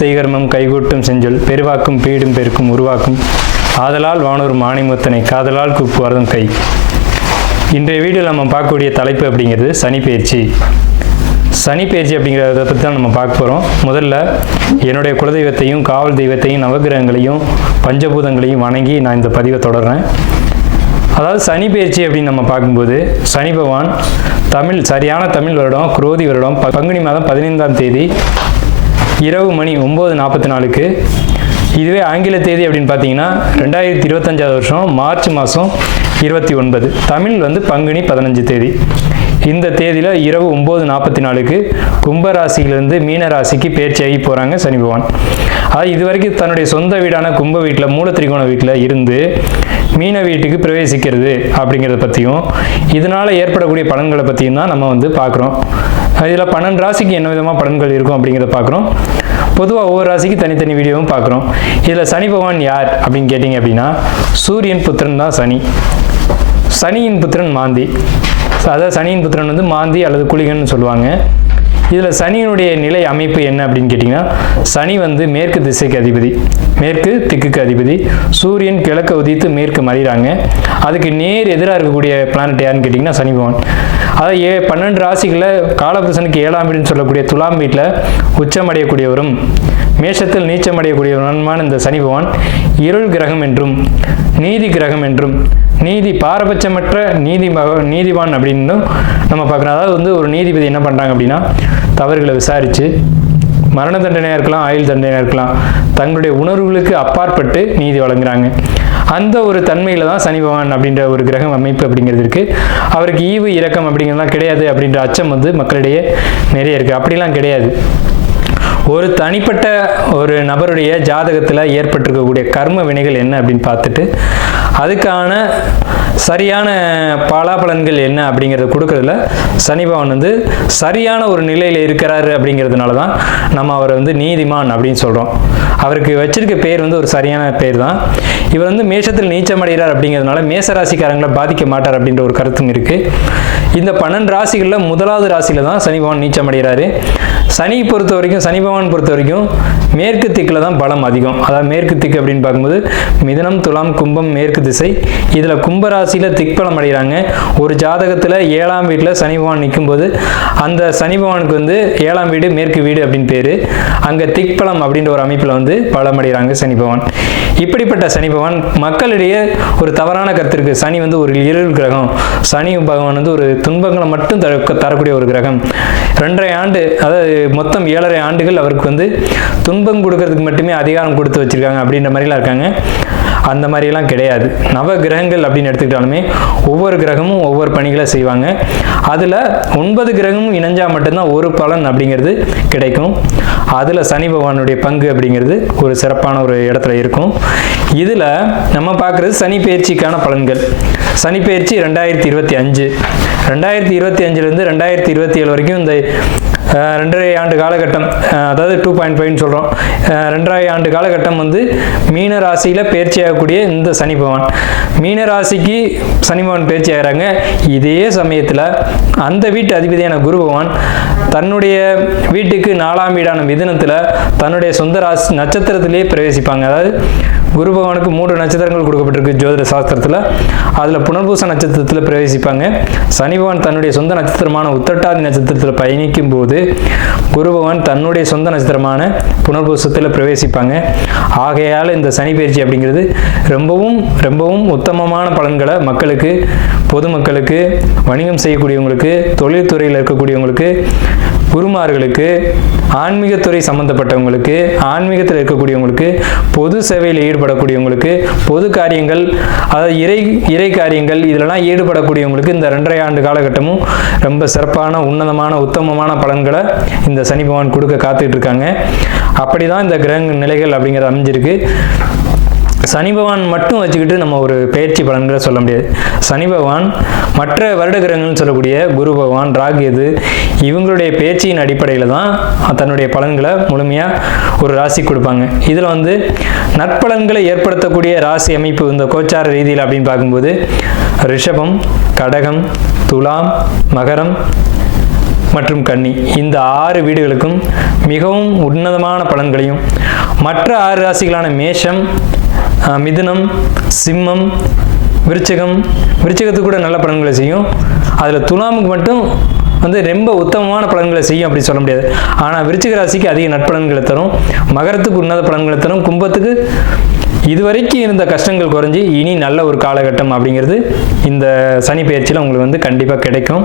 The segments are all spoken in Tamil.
செய்கர்மம் கைகூட்டும் செஞ்சொல் பெருவாக்கும் பீடும் பெருக்கும் உருவாக்கும் ஆதலால் வானூர் மாணிமுத்தனை காதலால் கூப்புவார்தம் கை. இன்றைய வீடியோவில் நம்ம பார்க்கக்கூடிய தலைப்பு அப்படிங்கிறது சனிப்பெயர்ச்சி. சனிப்பெயர்ச்சி அப்படிங்கிறத பற்றி தான் நம்ம பார்க்க போகிறோம். முதல்ல என்னுடைய குலதெய்வத்தையும் காவல் தெய்வத்தையும் நவகிரகங்களையும் பஞ்சபூதங்களையும் வணங்கி நான் இந்த பதிவை தொடர்றேன். அதாவது சனிப்பெயர்ச்சி அப்படின்னு நம்ம பார்க்கும்போது சனி பகவான் சரியான தமிழ் வருடம் குரோதி வருடம் பங்குனி மாதம் 15ஆம் தேதி இரவு மணி 9:44க்கு, இதுவே ஆங்கில தேதி அப்படின்னு பார்த்தீங்கன்னா 2025 வருஷம் மார்ச் மாதம் 29, தமிழ் பங்குனி 15 தேதி. இந்த தேதியில் இரவு 9:44க்கு கும்பராசியிலிருந்து மீன ராசிக்கு பெயர்ச்சியாகி போகிறாங்க சனி பகவான். அது இதுவரைக்கும் தன்னுடைய சொந்த வீடான கும்ப வீட்டில் மூலத்திரிகோண வீட்டில் இருந்து மீன வீட்டுக்கு பிரவேசிக்கிறது அப்படிங்கிறத பற்றியும் இதனால் ஏற்படக்கூடிய பலன்களை பற்றியும் தான் நம்ம பார்க்குறோம். இதில் 12 ராசிக்கு என்ன விதமாக பலன்கள் இருக்கும் அப்படிங்கிறத பார்க்குறோம். பொதுவாக ஒவ்வொரு ராசிக்கு தனித்தனி வீடியோவும் பார்க்குறோம். இதில் சனி பகவான் யார் அப்படின்னு கேட்டிங்க அப்படின்னா சூரியன் புத்திரன் தான் சனி. சனியின் புத்திரன் மாந்தி. அதாவது சனியின் புத்திரன் மாந்தி அல்லது குளிகன்னு சொல்லுவாங்க. இதில் சனியினுடைய நிலை அமைப்பு என்ன அப்படின்னு கேட்டிங்கன்னா சனி மேற்கு திசைக்கு அதிபதி, மேற்கு திக்குக்கு அதிபதி. சூரியன் கிழக்கு உதித்து மேற்கு மறைகிறாங்க. அதுக்கு நேர் எதிராக இருக்கக்கூடிய பிளானட் யாருன்னு கேட்டிங்கன்னா சனி பகவான். அதாவது 12 ராசிகளில் காலபுருஷனுக்கு 7ஆம் வீடுன்னு சொல்லக்கூடிய துலாம் வீட்டில் உச்சமடையக்கூடியவரும் மேஷத்தில் நீச்சமடையக்கூடியவருமான இந்த சனி பகவான் இருள் கிரகம் என்றும் நீதி கிரகம் என்றும் நீதி பாரபட்சமற்ற நீதிவான் அப்படின்னு நம்ம பார்க்குறோம். அதாவது ஒரு நீதிபதி என்ன பண்ணுறாங்க அப்படின்னா தவறுகளை விசாரித்து மரண தண்டனையாக இருக்கலாம், ஆயுள் தண்டனையாக இருக்கலாம், தங்களுடைய உணர்வுகளுக்கு அப்பாற்பட்டு நீதி வழங்குறாங்க. அந்த ஒரு தன்மையில் தான் சனி பகவான் அப்படின்ற ஒரு கிரகம் அமைப்பு அப்படிங்கிறது இருக்குது. அவருக்கு ஈவு இரக்கம் அப்படிங்கிறதுலாம் கிடையாது அப்படின்ற அச்சம் மக்களிடையே நிறைய இருக்குது. அப்படிலாம் கிடையாது. ஒரு தனிப்பட்ட ஒரு நபருடைய ஜாதகத்தில் ஏற்பட்டிருக்கக்கூடிய கர்ம வினைகள் என்ன அப்படின்னு பார்த்துட்டு அதுக்கான சரியான பலாபலன்கள் என்ன அப்படிங்கிறத கொடுக்கறதுல சனி பகவான் சரியான ஒரு நிலையில் இருக்கிறாரு அப்படிங்கிறதுனால தான் நம்ம அவரை நீதிமான் அப்படின்னு சொல்கிறோம். அவருக்கு வச்சிருக்க பேர் ஒரு சரியான பேர் தான். இவர் மேஷத்தில் நீச்சமடைகிறார் அப்படிங்கிறதுனால மேசராசிக்காரங்களை பாதிக்க மாட்டார் அப்படின்ற ஒரு கருத்தும் இருக்குது. இந்த 12 ராசிகளில் முதலாவது ராசியில் தான் சனி பகவான் நீச்சமடைகிறாரு. சனி பகவான் பொறுத்த வரைக்கும் மேற்கு திக்கில் தான் பலம் அதிகம். அதாவது மேற்கு திக்கு அப்படின்னு பார்க்கும்போது மிதுனம், துலாம், கும்பம் மேற்கு திசை. இதில் கும்பராசியில் திக்பலம் அடைகிறாங்க. ஒரு ஜாதகத்தில் 7ஆம் வீட்டில் சனி பகவான் நிற்கும்போது அந்த சனி பகவானுக்கு 7ஆம் வீடு மேற்கு வீடு அப்படின்னு பேர். அங்கே திக்பலம் அப்படின்ற ஒரு அமைப்பில் பலம் அடைகிறாங்க சனி பகவான். இப்படிப்பட்ட சனி பகவான் மக்களிடையே ஒரு தவறான கருத்து இருக்குது. சனி ஒரு இருள் கிரகம், சனி பகவான் ஒரு துன்பங்களை மட்டும் தரக்கூடிய ஒரு கிரகம். 2.5 ஆண்டு, அதாவது மொத்தம் 7.5 ஆண்டுகள் அவருக்கு துன்பம் கொடுக்கறதுக்கு மட்டுமே அதிகாரம் கொடுத்து வச்சிருக்காங்க அப்படின்ற மாதிரிலாம் இருக்காங்க. அந்த மாதிரிலாம் கிடையாது. நவ கிரகங்கள் அப்படின்னு எடுத்துக்கிட்டாலுமே ஒவ்வொரு கிரகமும் ஒவ்வொரு பணிகளை செய்வாங்க. அதில் 9 கிரகமும் இணைஞ்சால் மட்டும்தான் ஒரு பலன் அப்படிங்கிறது கிடைக்கும். அதில் சனி பகவானுடைய பங்கு அப்படிங்கிறது ஒரு சிறப்பான ஒரு இடத்துல இருக்கும். இதில் நம்ம பார்க்குறது சனி பெயர்ச்சிக்கான பலன்கள். சனி பெயர்ச்சி 2025, 2025லேருந்து 2027 வரைக்கும் இந்த 2.5 ஆண்டு காலகட்டம், அதாவது 2.5 சொல்கிறோம். 2.5 ஆண்டு காலகட்டம் மீன ராசியில் பயிற்சி ஆகக்கூடிய இந்த சனி பகவான் மீன ராசிக்கு சனி பகவான் பயிற்சி ஆகிறாங்க. இதே சமயத்தில் அந்த வீட்டு அதிபதியான குரு பகவான் தன்னுடைய வீட்டுக்கு 4ஆம் வீடான மிதுனத்தில் தன்னுடைய சொந்த ராசி நட்சத்திரத்திலே பிரவேசிப்பாங்க. அதாவது குரு பகவானுக்கு 3 நட்சத்திரங்கள் கொடுக்கப்பட்டிருக்கு ஜோதிட சாஸ்திரத்தில். அதில் புனர்பூச நட்சத்திரத்தில் பிரவேசிப்பாங்க. சனி பகவான் தன்னுடைய சொந்த நட்சத்திரமான உத்திரட்டாதி நட்சத்திரத்தில் பயணிக்கும் போது குரு பகவான் தன்னுடைய சொந்த நட்சத்திரமான புனர்பூசத்தில் பிரவேசிப்பாங்க. ஆகையால் இந்த சனி பெயர்ச்சி அப்படிங்கிறது ரொம்பவும் ரொம்பவும் உத்தமமான பலன்களை மக்களுக்கு, பொதுமக்களுக்கு, வணிகம் செய்யக்கூடியவங்களுக்கு, தொழில்துறையில் இருக்கக்கூடியவங்களுக்கு, குருமார்களுக்கு, ஆன்மீகத்துறை சம்பந்தப்பட்டவங்களுக்கு, ஆன்மீகத்தில் இருக்கக்கூடியவங்களுக்கு, பொது சேவையில் ஈடுபடக்கூடியவங்களுக்கு, பொது காரியங்கள், அதாவது இறை காரியங்கள் இதிலெல்லாம் ஈடுபடக்கூடியவங்களுக்கு இந்த 2.5 ஆண்டு காலகட்டமும் ரொம்ப சிறப்பான உன்னதமான உத்தமமான பலன்களை இந்த சனி பகவான் கொடுக்க காத்துட்டு இருக்காங்க. அப்படிதான் இந்த கிரக நிலைகள் அப்படிங்கிறது அமைஞ்சிருக்கு. சனி பகவான் மட்டும் வச்சுக்கிட்டு நம்ம ஒரு பயிற்சி பலன்களை சொல்ல முடியாது. சனி பகவான் மற்ற வருட கிரகங்கள்னு சொல்லக்கூடிய குரு பகவான், ராகு, இவங்களுடைய பேச்சின் அடிப்படையில் தான் தன்னுடைய பலன்களை முழுமையாக ஒரு ராசி கொடுப்பாங்க. இதில் நற்பலன்களை ஏற்படுத்தக்கூடிய ராசி அமைப்பு இந்த கோச்சார ரீதியில் அப்படின்னு பார்க்கும்போது ரிஷபம், கடகம், துலாம், மகரம், மற்றும் கன்னி இந்த 6 வீடுகளுக்கும் மிகவும் உன்னதமான பலன்களையும், மற்ற 6 ராசிகளான மேஷம், மிதுனம், சிம்மம், விருச்சிகத்துக்கு கூட நல்ல பலன்களை செய்யும். அதில் துலாமுக்கு மட்டும் ரொம்ப உத்தமமான பலன்களை செய்யும் அப்படி சொல்ல முடியாது. ஆனால் விருச்சிக ராசிக்கு அதிக நட்பலன்களை தரும், மகரத்துக்கு உன்னத பலன்களை தரும், கும்பத்துக்கு இதுவரைக்கும் இருந்த கஷ்டங்கள் குறைஞ்சி இனி நல்ல ஒரு காலகட்டம் அப்படிங்கிறது இந்த சனி பெயர்ச்சியில் உங்களுக்கு கண்டிப்பாக கிடைக்கும்.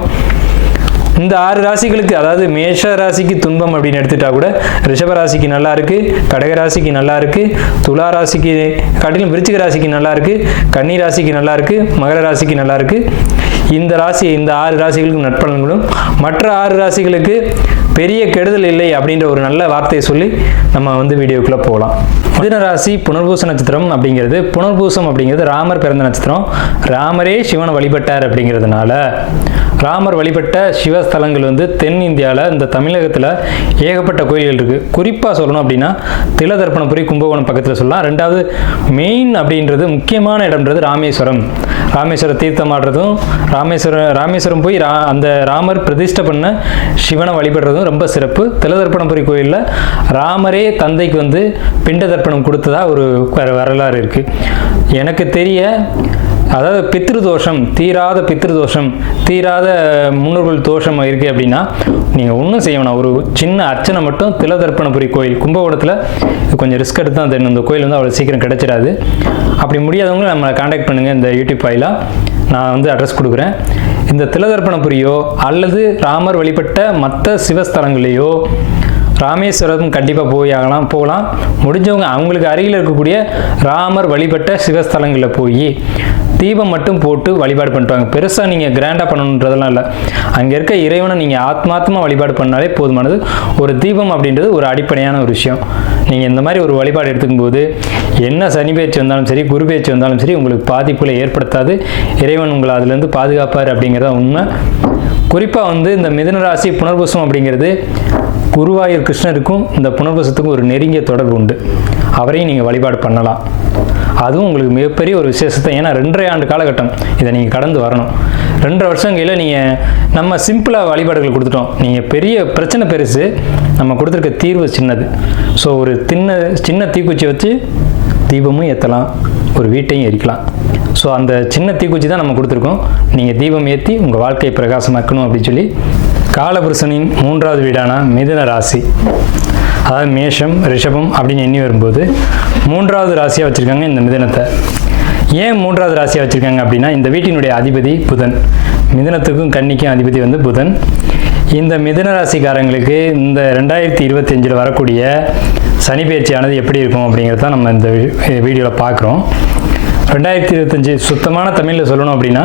இந்த 6 ராசிகளுக்கு, அதாவது மேஷ ராசிக்கு துன்பம் அப்படின்னு எடுத்துட்டா கூட ரிஷப ராசிக்கு நல்லா இருக்கு, கடக ராசிக்கு நல்லா இருக்கு, துலா ராசிக்கு காட்டிலும் விருச்சிக ராசிக்கு நல்லா இருக்கு, கன்னி ராசிக்கு நல்லா இருக்கு, மகர ராசிக்கு நல்லா இருக்கு. இந்த 6 ராசிகளுக்கு நட்பலன்களும், மற்ற 6 ராசிகளுக்கு பெரிய கெடுதல் இல்லை அப்படின்ற ஒரு நல்ல வார்த்தையை சொல்லி நம்ம வீடியோக்குள்ள போகலாம். மிதுன ராசி புனர்பூச நட்சத்திரம் அப்படிங்கிறது, புனர்பூசம் அப்படிங்கிறது ராமர் பிறந்த நட்சத்திரம். ராமரே சிவனை வழிபட்டார் அப்படிங்கிறதுனால ராமர் வழிபட்ட சிவஸ்தலங்கள் தென் இந்தியாவில், இந்த தமிழகத்தில் ஏகப்பட்ட கோயில்கள் இருக்குது. குறிப்பாக சொல்லணும் அப்படின்னா திலதர்ப்பணபுரி, கும்பகோணம் பக்கத்தில் சொல்லலாம். ரெண்டாவது மெயின் அப்படின்றது முக்கியமான இடம்ன்றது ராமேஸ்வரம். ராமேஸ்வர தீர்த்தமாடுறதும், ராமேஸ்வரம் போய் அந்த ராமர் பிரதிஷ்டை பண்ண சிவனை வழிபடுறதும் ரொம்ப சிறப்பு. திலதர்ப்பணபுரி கோயிலில் ராமரே தந்தைக்கு பிண்ட தர்ப்பணம் கொடுத்ததா ஒரு வரலாறு இருக்குது. எனக்கு தெரிய, அதாவது பித்ருதோஷம், தீராத முன்னோர்கள் தோஷம் இருக்குது அப்படின்னா நீங்கள் ஒன்றும் செய்யணும், ஒரு சின்ன அர்ச்சனை மட்டும் திலதர்ப்பணபுரி கோயில் கும்பகோணத்தில் கொஞ்சம் ரிஸ்க் எடுத்து தான் இந்த கோயில் அவ்வளோ சீக்கிரம் கிடைச்சிடாது. அப்படி முடியாதவங்க நம்மளை காண்டாக்ட் பண்ணுங்கள், இந்த யூடியூப் வாயிலாக நான் அட்ரஸ் கொடுக்குறேன். இந்த திலதர்ப்பணபுரியோ அல்லது ராமர் வழிபட்ட மற்ற சிவஸ்தலங்களையோ ராமேஸ்வரம் கண்டிப்பாக போகலாம். முடிஞ்சவங்க அவங்களுக்கு அருகில் இருக்கக்கூடிய ராமர் வழிபட்ட சிவஸ்தலங்களில் போய் தீபம் மட்டும் போட்டு வழிபாடு பண்ணிட்டுவாங்க. பெருசாக நீங்கள் கிராண்டாக பண்ணணுன்றதெல்லாம் இல்லை. அங்கே இருக்க இறைவனை நீங்கள் ஆத்மார்த்தமாக வழிபாடு பண்ணாலே போதுமானது. ஒரு தீபம் அப்படின்றது ஒரு அடிப்படையான ஒரு விஷயம். நீங்கள் இந்த மாதிரி ஒரு வழிபாடு எடுத்துக்கும் போது என்ன சனி பேச்சு வந்தாலும் சரி, குரு பேச்சு வந்தாலும் சரி, உங்களுக்கு பாதிப்புகளை ஏற்படுத்தாது. இறைவன் உங்களை அதுலேருந்து பாதுகாப்பார் அப்படிங்கிறத உண்மை. குறிப்பாக இந்த மிதுன ராசி புனர்பூசம் அப்படிங்கிறது குருவாயூர் கிருஷ்ணருக்கும் இந்த புனர்பூசத்துக்கும் ஒரு நெருங்கிய தொடர்பு உண்டு. அவரையும் நீங்கள் வழிபாடு பண்ணலாம். அதுவும் உங்களுக்கு மிகப்பெரிய ஒரு விசேஷத்தை. ஏன்னா 2.5 ஆண்டு காலகட்டம் இதை நீங்கள் கடந்து வரணும். 2.5 வருஷம் கையில் நம்ம சிம்பிளாக வழிபாடுகள் கொடுத்துட்டோம். நீங்கள் பெரிய பிரச்சனை பெருசு, நம்ம கொடுத்துருக்க தீர்வு சின்னது. ஸோ ஒரு சின்ன தீக்குச்சி வச்சு தீபமும் ஏற்றலாம், ஒரு வீட்டையும் எரிக்கலாம். ஸோ அந்த சின்ன தீக்குச்சி தான் நம்ம கொடுத்துருக்கோம். நீங்கள் தீபம் ஏற்றி உங்கள் வாழ்க்கையை பிரகாசமாக்கணும் அப்படின்னு சொல்லி காலபுருஷனின் 3வது வீடான மிதுன ராசி, அதாவது மேஷம், ரிஷபம் அப்படின்னு எண்ணி வரும்போது 3வது ராசியாக வச்சுருக்காங்க இந்த மிதுனத்தை. ஏன் 3வது ராசியாக வச்சுருக்காங்க அப்படின்னா இந்த வீட்டினுடைய அதிபதி புதன். மிதுனத்துக்கும் கன்னிக்கும் அதிபதி புதன். இந்த மிதுன ராசிக்காரங்களுக்கு இந்த 2025 வரக்கூடிய சனி பெயர்ச்சியானது எப்படி இருக்கும் அப்படிங்கிறத நம்ம இந்த வீடியோவில் பார்க்குறோம். 2025 சுத்தமான தமிழில் சொல்லணும் அப்படின்னா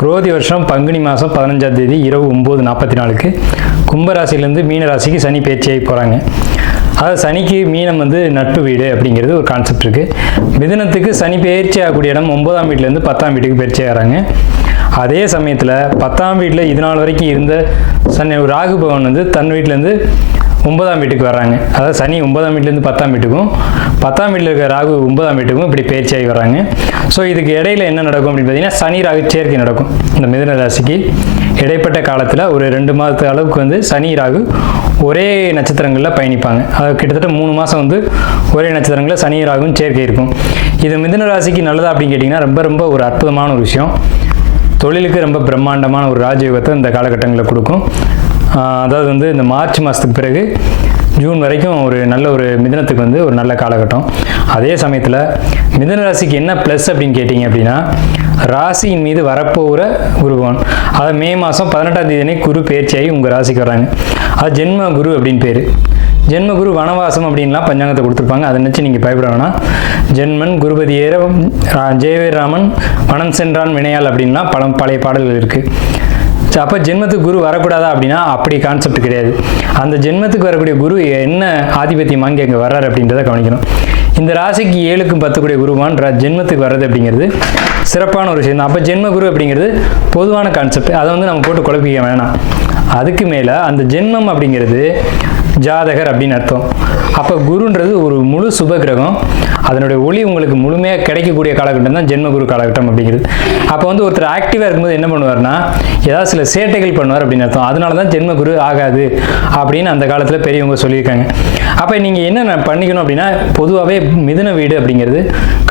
குரோதி வருஷம் பங்குனி மாதம் 15ஆம் தேதி இரவு 9:44 கும்பராசிலேருந்து மீன ராசிக்கு சனி பெயர்ச்சியாகி போகிறாங்க. அதாவது சனிக்கு மீனம் நட்பு வீடு அப்படிங்கிறது ஒரு கான்செப்ட் இருக்குது. மிதுனத்துக்கு சனி பெயர்ச்சி ஆகக்கூடிய இடம் 9ஆம் வீட்டிலேருந்து 10ஆம் வீட்டுக்கு பெயர்ச்சி ஆகிறாங்க. அதே சமயத்தில் 10ஆம் வீட்டில் இது நாள் வரைக்கும் இருந்த ராகு பகவான் தன் வீட்டிலேருந்து 9ஆம் வீட்டுக்கு வர்றாங்க. அதாவது சனி 9ஆம் வீட்டிலேருந்து 10ஆம் வீட்டுக்கும், 10ஆம் வீட்டில் இருக்கிற ராகு 9ஆம் வீட்டுக்கும் இப்படி பெயர்ச்சியாகி வர்றாங்க. ஸோ இதுக்கு இடையில என்ன நடக்கும் அப்படின்னு பார்த்தீங்கன்னா சனி ராகு சேர்க்கை நடக்கும். இந்த மிதுன ராசிக்கு இடைப்பட்ட காலத்தில் ஒரு 2 மாதத்து அளவுக்கு சனி ராகு ஒரே நட்சத்திரங்களில் பயணிப்பாங்க. அது கிட்டத்தட்ட 3 மாதம் ஒரே நட்சத்திரங்களில் சனி ராகும் சேர்க்கை இருக்கும். இது மிதுன ராசிக்கு நல்லதா அப்படின்னு கேட்டிங்கன்னா ரொம்ப ரொம்ப ஒரு அற்புதமான ஒரு விஷயம். தொழிலுக்கு ரொம்ப பிரம்மாண்டமான ஒரு ராஜயோகத்தை இந்த காலகட்டங்களில் கொடுக்கும். அதாவது இந்த மார்ச் மாதத்துக்கு பிறகு ஜூன் வரைக்கும் ஒரு நல்ல ஒரு மிதுனத்துக்கு ஒரு நல்ல காலகட்டம். அதே சமயத்தில் மிதுன ராசிக்கு என்ன ப்ளஸ் அப்படின்னு கேட்டிங்க அப்படின்னா ராசியின் மீது வரப்போகிற குருவான், அதாவது மே மாதம் 18ஆம் தேதி குரு பெயர்ச்சியாகி உங்கள் ராசிக்கு வர்றாங்க. அது ஜென்ம குரு அப்படின்னு பேர். ஜென்ம குரு வனவாசம் அப்படின்லாம் பஞ்சாங்கத்தை கொடுத்துருப்பாங்க. அதை நினச்சி நீங்கள் பயப்பட வேணாம். ஜென்மன் குருபதி ஏற ஜெயவீராமன் வனம் சென்றான் வினையால் அப்படின்லாம் பழைய பாடல்கள் இருக்குது. அப்போ ஜென்மத்துக்கு குரு வரக்கூடாதா அப்படின்னா அப்படி கான்செப்ட் கிடையாது. அந்த ஜென்மத்துக்கு வரக்கூடிய குரு என்ன ஆதிபத்தியம் வாங்கி அங்கே வர்றாரு அப்படின்றத கவனிக்கணும். இந்த ராசிக்கு 7க்கும் 10 குருவான் ஜென்மத்துக்கு வர்றது அப்படிங்கிறது சிறப்பான ஒரு விஷயம் தான். அப்போ ஜென்ம குரு அப்படிங்கிறது பொதுவான கான்செப்ட். அதை நம்ம போட்டு குழப்பிக்க வேணாம். அதுக்கு மேலே அந்த ஜென்மம் அப்படிங்கிறது ஜாதகர் அப்படின்னு அர்த்தம். அப்போ குருன்றது ஒரு முழு சுப கிரகம். அதனுடைய ஒளி உங்களுக்கு முழுமையாக கிடைக்கக்கூடிய காலகட்டம் தான் ஜென்மகுரு காலகட்டம் அப்படிங்கிறது. அப்போ வந்து ஒருத்தர் ஆக்டிவாக இருக்கும்போது என்ன பண்ணுவார்னா ஏதாவது சில சேட்டைகள் பண்ணுவார் அப்படின்னு அர்த்தம். அதனால தான் ஜென்மகுரு ஆகாது அப்படின்னு அந்த காலத்தில் பெரியவங்க சொல்லியிருக்காங்க. அப்போ நீங்கள் என்ன பண்ணிக்கணும் அப்படின்னா, பொதுவாகவே மிதுன வீடு அப்படிங்கிறது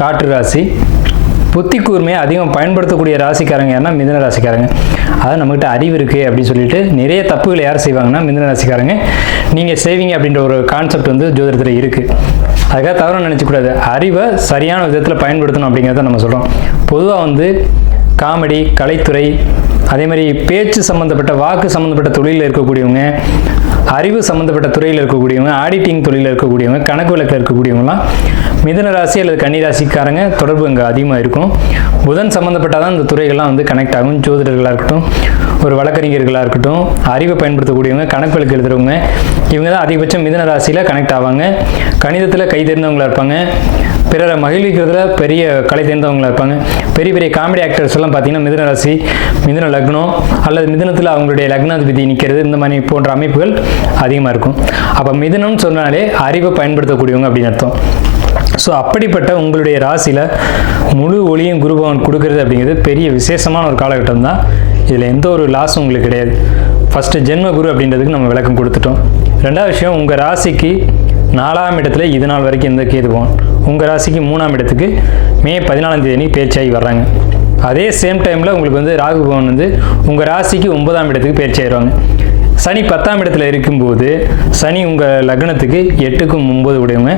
காற்று ராசி. புத்தி கூர்மையை அதிகம் பயன்படுத்தக்கூடிய ராசிக்காரங்க யாருன்னா மிதுன ராசிக்காரங்க. அதாவது நம்மகிட்ட அறிவு இருக்குது அப்படின்னு சொல்லிட்டு நிறைய தப்புகள் யார் செய்வாங்கன்னா மிதுன ராசிக்காரங்க. நீங்கள் செய்வீங்க அப்படின்ற ஒரு கான்செப்ட் வந்து ஜோதிடத்தில் இருக்குது. அதுக்காக தவறாக நினச்சக்கூடாது. அறிவை சரியான விதத்தில் பயன்படுத்தணும் அப்படிங்கிறத நம்ம சொல்கிறோம். பொதுவாக வந்து காமெடி, கலைத்துறை, அதே மாதிரி பேச்சு சம்மந்தப்பட்ட, வாக்கு சம்மந்தப்பட்ட தொழிலில் இருக்கக்கூடியவங்க, அறிவு சம்மந்தப்பட்ட துறையில் இருக்கக்கூடியவங்க, ஆடிட்டிங் தொழிலில் இருக்கக்கூடியவங்க, கணக்கு வழக்கில் இருக்கக்கூடியவங்களாம் மிதுன ராசி அல்லது கன்னி ராசிக்காரங்க தொடர்பு இங்கே அதிகமாக இருக்கும். புதன் சம்மந்தப்பட்டால் தான் இந்த துறைகள்லாம் வந்து கனெக்ட் ஆகும். ஜோதிடர்களாக இருக்கட்டும், ஒரு வழக்கறிஞர்களாக இருக்கட்டும், அறிவை பயன்படுத்தக்கூடியவங்க, கணக்கு வழக்கு எழுதுறவங்க, இவங்க தான் அதிகபட்சம் மிதுன ராசியில் கனெக்ட் ஆவாங்க. கணிதத்தில் கை தேர்ந்தவங்களாக இருப்பாங்க. பிறரை மகிழ்விக்கிறதுல பெரிய கலை தேர்ந்தவங்களாக இருப்பாங்க. பெரிய பெரிய காமெடி ஆக்டர்ஸ் எல்லாம் பார்த்தீங்கன்னா மிதுன ராசி, மிதுன லக்னம் அல்லது மிதுனத்தில் அவங்களுடைய லக்னாதிபதி நிற்கிறது, இந்த மாதிரி போன்ற அமைப்புகள் அதிகமாக இருக்கும். அப்போ மிதுனம்னு சொன்னாலே அறிவை பயன்படுத்தக்கூடியவங்க அப்படின்னு அர்த்தம். ஸோ அப்படிப்பட்ட உங்களுடைய ராசியில் முழு ஒளியும் குரு பகவான் கொடுக்கறது அப்படிங்கிறது பெரிய விசேஷமான ஒரு காலகட்டம் தான். இதில் எந்த ஒரு லாஸும் உங்களுக்கு கிடையாது. ஃபஸ்ட்டு ஜென்ம குரு அப்படின்றதுக்கு நம்ம விளக்கம் கொடுத்துட்டோம். ரெண்டாவது விஷயம், உங்கள் ராசிக்கு 4ஆம் இடத்துல இது நாள் வரைக்கும் எந்த கேது பகவான் உங்கள் ராசிக்கு 3ஆம் இடத்துக்கு மே 14ஆம் தேதி பேர்ச்சியாகி வர்றாங்க. அதே சேம் டைமில் உங்களுக்கு வந்து ராகு பகவான் வந்து உங்கள் ராசிக்கு 9ஆம் இடத்துக்கு பேர்ச்சி ஆயிடுவாங்க. சனி 10ஆம் இடத்துல இருக்கும்போது சனி உங்கள் லக்னத்துக்கு 8க்கும் 9 உடையவங்க.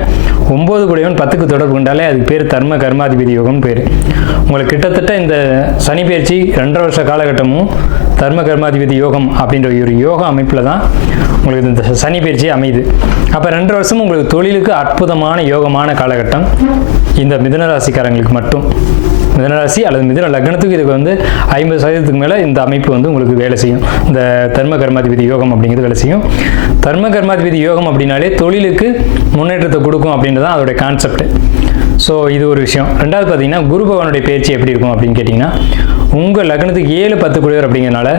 9 உடையவன் 10க்கு தொடர்பு கொண்டாலே அதுக்கு பேர் தர்ம கர்மாதிபதி யோகம்னு பேர். உங்களுக்கு கிட்டத்தட்ட இந்த சனி பயிற்சி 2.5 வருஷ காலகட்டமும் தர்ம கர்மாதிபதி யோகம் அப்படின்ற ஒரு யோக அமைப்பில் தான் உங்களுக்கு இந்த சனி பயிற்சி அமையுது. அப்போ 2.5 வருஷமும் உங்களுக்கு தொழிலுக்கு அற்புதமான யோகமான காலகட்டம் இந்த மிதுன ராசிக்காரங்களுக்கு மட்டும். மிதுன ராசி அல்லது மிதுன லக்னத்துக்கு இதுக்கு வந்து 50% மேலே இந்த அமைப்பு வந்து உங்களுக்கு வேலை செய்யும். இந்த தர்ம கர்மாதிபதி யோகம் அப்படிங்கிறது வேலை செய்யும். தர்ம கர்மாதிபதி யோகம் அப்படின்னாலே தொழிலுக்கு முன்னேற்றத்தை கொடுக்கும் அப்படின்றது தான் அதோடைய கான்செப்ட். ஸோ இது ஒரு விஷயம். ரெண்டாவது பார்த்தீங்கன்னா குரு பகவானுடைய பயிற்சி எப்படி இருக்கும் அப்படின்னு கேட்டிங்கன்னா, உங்கள் லக்னத்துக்கு 7, 10 கூடியவர் அப்படிங்கிறனால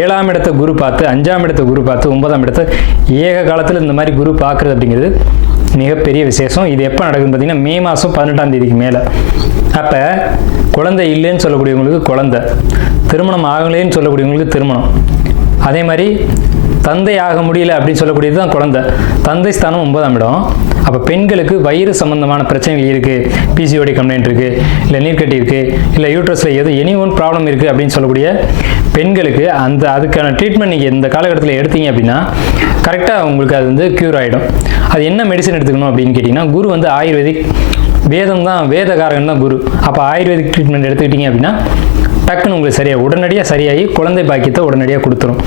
7ஆம் இடத்தை குரு பார்த்து, 5ஆம் இடத்தை குரு பார்த்து, 9ஆம் இடத்தை ஏக காலத்தில் இந்த மாதிரி குரு பார்க்குறது அப்படிங்கிறது மிகப்பெரிய விசேஷம். இது எப்போ நடக்குதுன்னு பார்த்தீங்கன்னா மே மாதம் 18ஆம் தேதிக்கு மேலே. அப்போ குழந்தை இல்லைன்னு சொல்லக்கூடியவங்களுக்கு குழந்தை, திருமணம் ஆகலைன்னு சொல்லக்கூடியவங்களுக்கு திருமணம், அதே மாதிரி தந்தை ஆக முடியல அப்படின்னு சொல்லக்கூடியது தான் குழந்தை. தந்தை ஸ்தானம் 9ஆம் இடம். அப்போ பெண்களுக்கு வயிறு சம்பந்தமான பிரச்சனைகள் இருக்குது, பிசிஓடி கம்ப்ளைண்ட் இருக்குது, இல்லை நீர்க்கட்டி இருக்குது, இல்லை யூட்ரஸில் எனி ஒன் ப்ராப்ளம் இருக்குது அப்படின்னு சொல்லக்கூடிய பெண்களுக்கு அதுக்கான ட்ரீட்மெண்ட் நீங்கள் இந்த காலகட்டத்தில் எடுத்தீங்க அப்படின்னா கரெக்டாக உங்களுக்கு அது வந்து க்யூர் ஆகிடும். அது என்ன மெடிசன் எடுத்துக்கணும் அப்படின்னு கேட்டிங்கன்னா, குரு வந்து ஆயுர்வேதிக் வேதம் தான், வேதகாரகன் தான் குரு. அப்போ ஆயுர்வேதிக் ட்ரீட்மெண்ட் எடுத்துக்கிட்டீங்க அப்படின்னா டக்குன்னு உங்களுக்கு உடனடியாக சரியாகி குழந்தை பாக்கியத்தை உடனடியாக கொடுத்துரும்.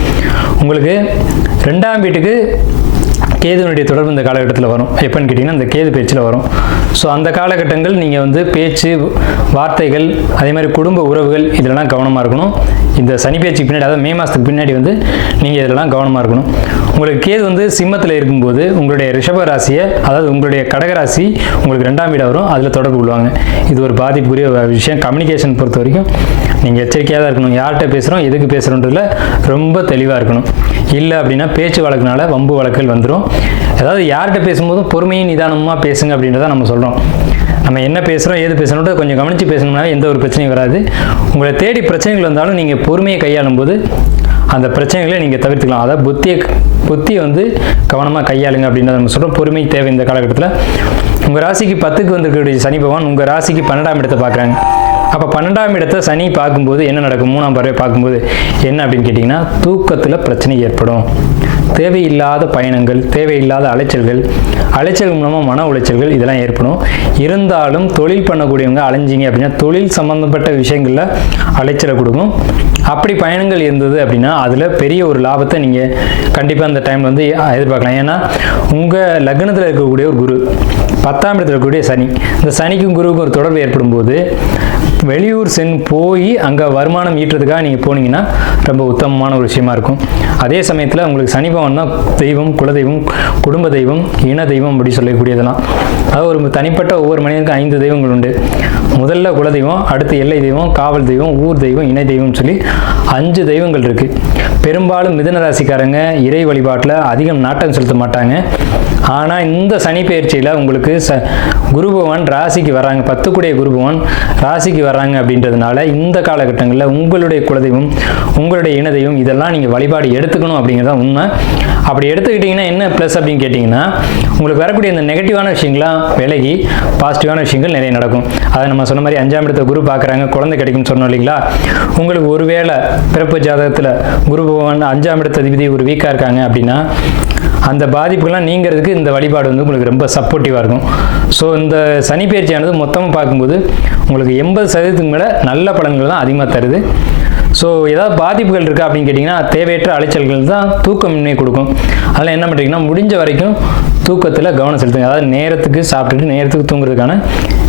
உங்களுக்கு 2ஆம் வீட்டுக்கு கேதுனுடைய தொடர்பு இந்த காலகட்டத்தில் வரும். எப்போன்னு கேட்டிங்கன்னா இந்த கேது பேச்சில் வரும். ஸோ அந்த காலகட்டங்கள் நீங்கள் வந்து பேச்சு, வார்த்தைகள், அதே மாதிரி குடும்ப உறவுகள் இதிலெல்லாம் கவனமாக இருக்கணும். இந்த சனி பேச்சுக்கு பின்னாடி, அதாவது மே மாதத்துக்கு பின்னாடி வந்து நீங்கள் இதெல்லாம் கவனமாக இருக்கணும். உங்களுக்கு கேது வந்து சிம்மத்தில் இருக்கும்போது உங்களுடைய ரிஷப ராசியை, அதாவது உங்களுடைய கடகராசி உங்களுக்கு 2ஆம் வீடாக வரும், அதில் தொடர்பு கொள்வாங்க. இது ஒரு பாதிப்புக்குரிய விஷயம். கம்யூனிகேஷன் பொறுத்த வரைக்கும் நீங்கள் எச்சரிக்கையாக தான் இருக்கணும். யார்கிட்ட பேசுகிறோம், எதுக்கு பேசுகிறோன்றதுல ரொம்ப தெளிவாக இருக்கணும். இல்லை அப்படின்னா பேச்சு வழக்குனால வம்பு வழக்குகள் வந்துடும். அதாவது யார்கிட்ட பேசும்போதும் பொறுமையும் நிதானமாக பேசுங்க அப்படின்றத நம்ம சொல்கிறோம். நம்ம என்ன பேசுகிறோம், ஏது பேசணுன்றது கொஞ்சம் கவனித்து பேசணும்னா எந்த ஒரு பிரச்சனையும் வராது. உங்களை தேடி பிரச்சனைகள் வந்தாலும் நீங்கள் பொறுமையை கையாளும் போது அந்த பிரச்சனைகளை நீங்கள் தவிர்த்துக்கலாம். அதாவது புத்தியை வந்து கவனமாக கையாளுங்க அப்படின்றத நம்ம சொல்கிறோம். பொறுமை தேவை இந்த காலகட்டத்தில். உங்கள் ராசிக்கு 10க்கு வந்திருக்கக்கூடிய சனி பகவான் உங்கள் ராசிக்கு 12ஆம் இடத்தை பார்க்குறாங்க. அப்போ 12ஆம் இடத்தை சனி பார்க்கும்போது என்ன நடக்கும், 3ஆம் பார்வை பார்க்கும்போது என்ன அப்படின்னு கேட்டிங்கன்னா, தூக்கத்தில் பிரச்சனை ஏற்படும். தேவையில்லாத பயணங்கள், தேவையில்லாத அலைச்சல்கள் மூலமாக மன உளைச்சல்கள் இதெல்லாம் ஏற்படும். இருந்தாலும் தொழில் பண்ணக்கூடியவங்க அலைஞ்சிங்க அப்படின்னா தொழில் சம்மந்தப்பட்ட விஷயங்களில் அலைச்சலை கொடுக்கும். அப்படி பயணங்கள் இருந்தது அப்படின்னா அதில் பெரிய ஒரு லாபத்தை நீங்கள் கண்டிப்பாக அந்த டைமில் வந்து எதிர்பார்க்கலாம். ஏன்னா உங்கள் லக்னத்தில் இருக்கக்கூடிய ஒரு குரு, 10ஆம் இடத்துல இருக்கக்கூடிய சனி, இந்த சனிக்கும் குருவுக்கும் ஒரு தொடர்பு ஏற்படும் போது வெளியூர் போய் அங்கே வருமானம் ஈட்டுறதுக்காக நீங்கள் போனீங்கன்னா ரொம்ப உத்தமமான ஒரு விஷயமா இருக்கும். அதே சமயத்தில் உங்களுக்கு சனி பகவான் தான் தெய்வம், குலதெய்வம், குடும்ப தெய்வம், இன தெய்வம் அப்படி சொல்லக்கூடியதெல்லாம். அதாவது ஒரு தனிப்பட்ட ஒவ்வொரு மனிதனுக்கும் 5 தெய்வங்கள் உண்டு. முதல்ல குலதெய்வம், அடுத்து எல்லை தெய்வம், காவல் தெய்வம், ஊர் தெய்வம், இணை தெய்வம் சொல்லி 5 தெய்வங்கள் இருக்குது. பெரும்பாலும் மிதுன ராசிக்காரங்க இறை வழிபாட்டில் அதிகம் நாட்டம் செலுத்த மாட்டாங்க. ஆனால் இந்த சனி பயிற்சியில் உங்களுக்கு குரு பகவான் ராசிக்கு வராங்க, 10 கூடிய குரு பகவான் ராசிக்கு வர்றாங்க அப்படின்றதுனால இந்த காலகட்டங்களில் உங்களுடைய குலதெய்வம், உங்களுடைய இன தெய்வம் இதெல்லாம் நீங்கள் வழிபாடு எடுத்துக்கணும் அப்படிங்கிறத உண்மை. அப்படி எடுத்துக்கிட்டிங்கன்னா என்ன ப்ளஸ் அப்படின்னு கேட்டிங்கன்னா, உங்களுக்கு வரக்கூடிய இந்த நெகட்டிவான விஷயங்கள்லாம் விலகி பாசிட்டிவான விஷயங்கள் நிறைய நடக்கும். அதை நம்ம சொன்ன மாதிரி 5ஆம் இடத்த குரு பார்க்குறாங்க, குழந்தை கிடைக்கும்னு சொன்னோம் இல்லைங்களா. உங்களுக்கு ஒருவேளை பிறப்பு ஜாதகத்தில் குரு பகவான் 5ஆம் இடத்த அதிபதி ஒரு வீக்காக இருக்காங்க அப்படின்னா அந்த பாதிப்புகள்லாம் நீங்கிறதுக்கு இந்த வழிபாடு வந்து உங்களுக்கு ரொம்ப சப்போர்ட்டிவாக இருக்கும். ஸோ இந்த சனி பயிற்சியானது மொத்தமாக பார்க்கும்போது உங்களுக்கு 80% மேலே நல்ல பலன்கள் தான் அதிகமாக தருது. ஸோ ஏதாவது பாதிப்புகள் இருக்கா அப்படின்னு கேட்டிங்கன்னா, தேவையற்ற அலைச்சல்கள் தான் தூக்கமின்மை கொடுக்கும். அதில் என்ன பண்ணுறீங்கன்னா, முடிஞ்ச வரைக்கும் தூக்கத்தில் கவனம் செலுத்துங்க. அதாவது நேரத்துக்கு சாப்பிட்டுட்டு நேரத்துக்கு தூங்குறதுக்கான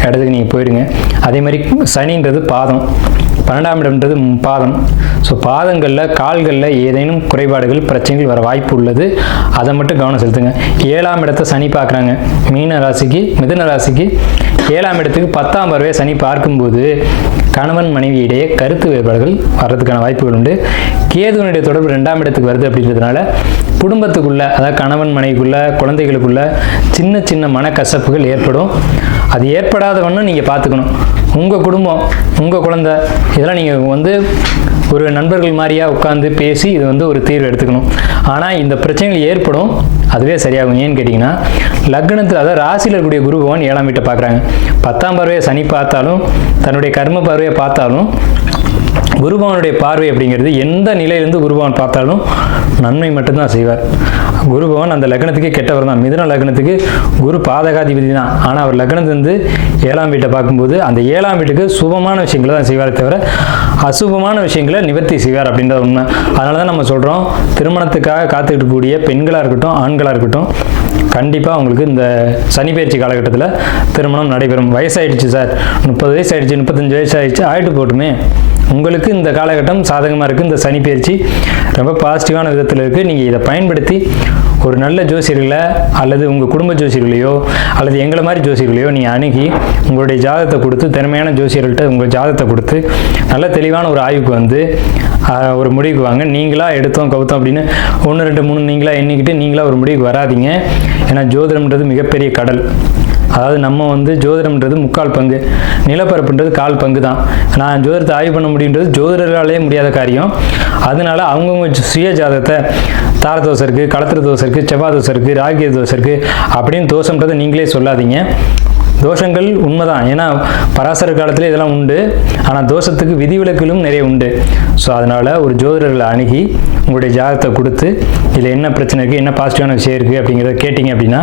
இடத்துக்கு நீங்கள் போயிடுங்க. அதே மாதிரி சனின்றது பாதம், 12ஆம் இடம்ன்றது பாதம். ஸோ பாதங்களில் கால்களில் ஏதேனும் குறைபாடுகள் பிரச்சனைகள் வர வாய்ப்பு உள்ளது. அதை மட்டும் கவனம் செலுத்துங்க. 7ஆம் இடத்தை சனி பார்க்குறாங்க. மீன ராசிக்கு, மிதுன ராசிக்கு 7ஆம் இடத்துக்கு 10ஆம் பார்வையை சனி பார்க்கும்போது கணவன் மனைவி இடையே கருத்து வேறுபாடுகள் வர்றதுக்கான வாய்ப்புகள் உண்டு. கேதுவனுடைய தொடர்பு 2ஆம் இடத்துக்கு வருது அப்படின்றதுனால குடும்பத்துக்குள்ள, அதாவது கணவன் மனைவிக்குள்ள, குழந்தைகளுக்குள்ள சின்ன சின்ன மனக்கசப்புகள் ஏற்படும். அது ஏற்படாதவன்னு நீங்கள் பார்த்துக்கணும். உங்கள் குடும்பம், உங்கள் குழந்தை இதெல்லாம் நீங்கள் வந்து ஒரு நண்பர்கள் மாதிரியாக உட்காந்து பேசி இது வந்து ஒரு தீர்வு எடுத்துக்கணும். ஆனால் இந்த பிரச்சனைகள் ஏற்படும், அதுவே சரியாகும். ஏன்னு கேட்டிங்கன்னா, லக்னத்தில், அதாவது ராசியில் இருக்கக்கூடிய குரு பகவான் 7ஆம் வீட்டை பார்க்குறாங்க. 10ஆம் பார்வையை சனி பார்த்தாலும், தன்னுடைய கர்ம பார்வையை பார்த்தாலும், குருபவனுடைய பார்வை அப்படிங்கிறது எந்த நிலையிலிருந்து குருபவன் பார்த்தாலும் நன்மை மட்டும்தான் செய்வார். குருபவன் அந்த லக்னத்துக்கே கெட்டவர் தான். மிதுன லக்னத்துக்கு குரு பாதகாதிபதி தான். ஆனால் அவர் லக்னத்திலிருந்து 7ஆம் வீட்டை பார்க்கும்போது அந்த 7ஆம் வீட்டுக்கு சுபமான விஷயங்களை தான் செய்வார், தவிர அசுபமான விஷயங்களை நிவர்த்தி செய்வார் அப்படின்ற உண்மை. அதனால தான் நம்ம சொல்கிறோம், திருமணத்துக்காக காத்துக்கிட்டு இருக்கக்கூடிய பெண்களாக இருக்கட்டும், ஆண்களாக இருக்கட்டும், கண்டிப்பாக உங்களுக்கு இந்த சனி பயிற்சி காலகட்டத்தில் திருமணம் நடைபெறும். வயசாயிடுச்சு சார், 30 வயசு ஆயிடுச்சு, 35 வயசு ஆயிடுச்சு, ஆயிட்டு போட்டுமே. உங்களுக்கு இந்த காலகட்டம் சாதகமாக இருக்குது. இந்த சனி பயிற்சி ரொம்ப பாசிட்டிவான விதத்தில் இருக்குது. நீங்கள் இதை பயன்படுத்தி ஒரு நல்ல ஜோசியர்களை அல்லது உங்கள் குடும்ப ஜோசியர்களையோ அல்லது எங்களை மாதிரி ஜோசியர்களையோ நீங்கள் அணுகி உங்களுடைய ஜாதகத்தை கொடுத்து, திறமையான ஜோசியர்கள்ட்ட உங்கள் ஜாதகத்தை கொடுத்து நல்ல தெளிவான ஒரு ஆய்வுக்கு வந்து ஒரு முடிவுக்கு வாங்க. நீங்களாக எடுத்தோம் கவுத்தோம் அப்படின்னு 1 2 3 நீங்களாக எண்ணிக்கிட்டு நீங்களாக ஒரு முடிவுக்கு வராதிங்க. ஏன்னா ஜோதிடம்ன்றது மிகப்பெரிய கடல். அதாவது நம்ம வந்து ஜோதிடம்ன்றது 3/4 பங்கு, நிலப்பரப்புன்றது 1/4 பங்கு தான். நான் ஜோதிடத்தை ஆய்வு பண்ண முடியுன்றது ஜோதிடர்களாலே முடியாத காரியம். அதனால அவங்கவுங்க சுய ஜாதகத்தை தார தோசை இருக்குது, களத்திர தோசை இருக்குது, செவ்வாய் தோசை இருக்குது, ராகிய தோசை இருக்குது அப்படின்னு தோஷம்ன்றதை நீங்களே சொல்லாதீங்க. தோஷங்கள் உண்மைதான், ஏன்னா பராசர காலத்தில் இதெல்லாம் உண்டு. ஆனால் தோஷத்துக்கு விதிவிலக்குகளும் நிறைய உண்டு. ஸோ அதனால் ஒரு ஜோதிடர்களை அணுகி உங்களுடைய ஜாதகத்தை கொடுத்து இதில் என்ன பிரச்சனை இருக்குது, என்ன பாசிட்டிவான விஷயம் இருக்குது அப்படிங்கிறத கேட்டிங்க அப்படின்னா,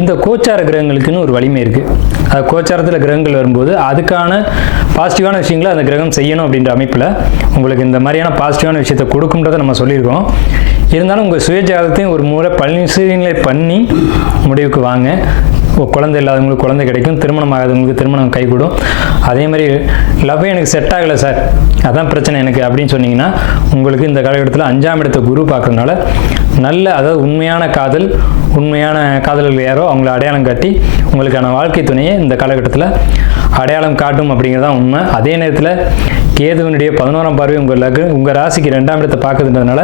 இந்த கோச்சார கிரகங்களுக்குன்னு ஒரு வலிமை இருக்குது. அது கோச்சாரத்தில் கிரகங்கள் வரும்போது அதுக்கான பாசிட்டிவான விஷயங்களை அந்த கிரகம் செய்யணும் அப்படின்ற அமைப்பில் உங்களுக்கு இந்த மாதிரியான பாசிட்டிவான விஷயத்தை கொடுக்கும்ன்றதை நம்ம சொல்லியிருக்கோம். இருந்தாலும் உங்கள் சுய ஜாதகத்தையும் ஒரு முறை பரிசீலனை பண்ணி முடிவுக்கு வாங்க. குழந்தை இல்லாதவங்களுக்கு குழந்தை கிடைக்கும், திருமணம் ஆகாதவங்களுக்கு திருமணம் கைகூடும். அதே மாதிரி லவ் எனக்கு செட் ஆகலை சார், அதான் பிரச்சனை எனக்கு அப்படின்னு சொன்னீங்கன்னா, உங்களுக்கு இந்த காலகட்டத்தில் 5ஆம் இடத்தை குரு பார்க்கறதுனால நல்ல, அதாவது உண்மையான காதல், உண்மையான காதலர்கள் யாரோ அவங்கள அடையாளம் காட்டி உங்களுக்கான வாழ்க்கை துணையை இந்த காலகட்டத்தில் அடையாளம் காட்டும் அப்படிங்கிறதான் உண்மை. அதே நேரத்தில் கேதுவனுடைய 11ஆம் பார்வை உங்கள் ராசிக்கு 2ஆம் இடத்தை பார்க்குறதுன்றதுனால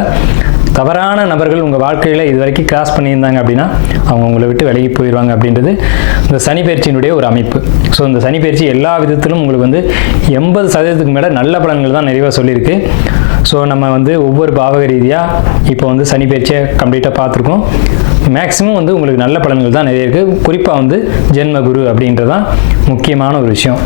தவறான நபர்கள் உங்கள் வாழ்க்கையில் இது வரைக்கும் கிராஸ் பண்ணியிருந்தாங்க அப்படின்னா அவங்க உங்களை விட்டு விலகி போயிடுவாங்க அப்படின்றது இந்த சனி பயிற்சியினுடைய ஒரு அமைப்பு. ஸோ இந்த சனி பயிற்சி எல்லா விதத்திலும் உங்களுக்கு வந்து 80% மேலே நல்ல பலன்கள் தான் நிறைவாக சொல்லியிருக்கு. ஸோ நம்ம வந்து ஒவ்வொரு பாவக ரீதியாக இப்போ வந்து சனி பயிற்சியை கம்ப்ளீட்டாக பார்த்துருக்கோம். மேக்ஸிமம் வந்து உங்களுக்கு நல்ல பலன்கள் தான் நிறைய இருக்குது. குறிப்பாக வந்து ஜென்ம குரு அப்படின்றது தான் முக்கியமான ஒரு விஷயம்.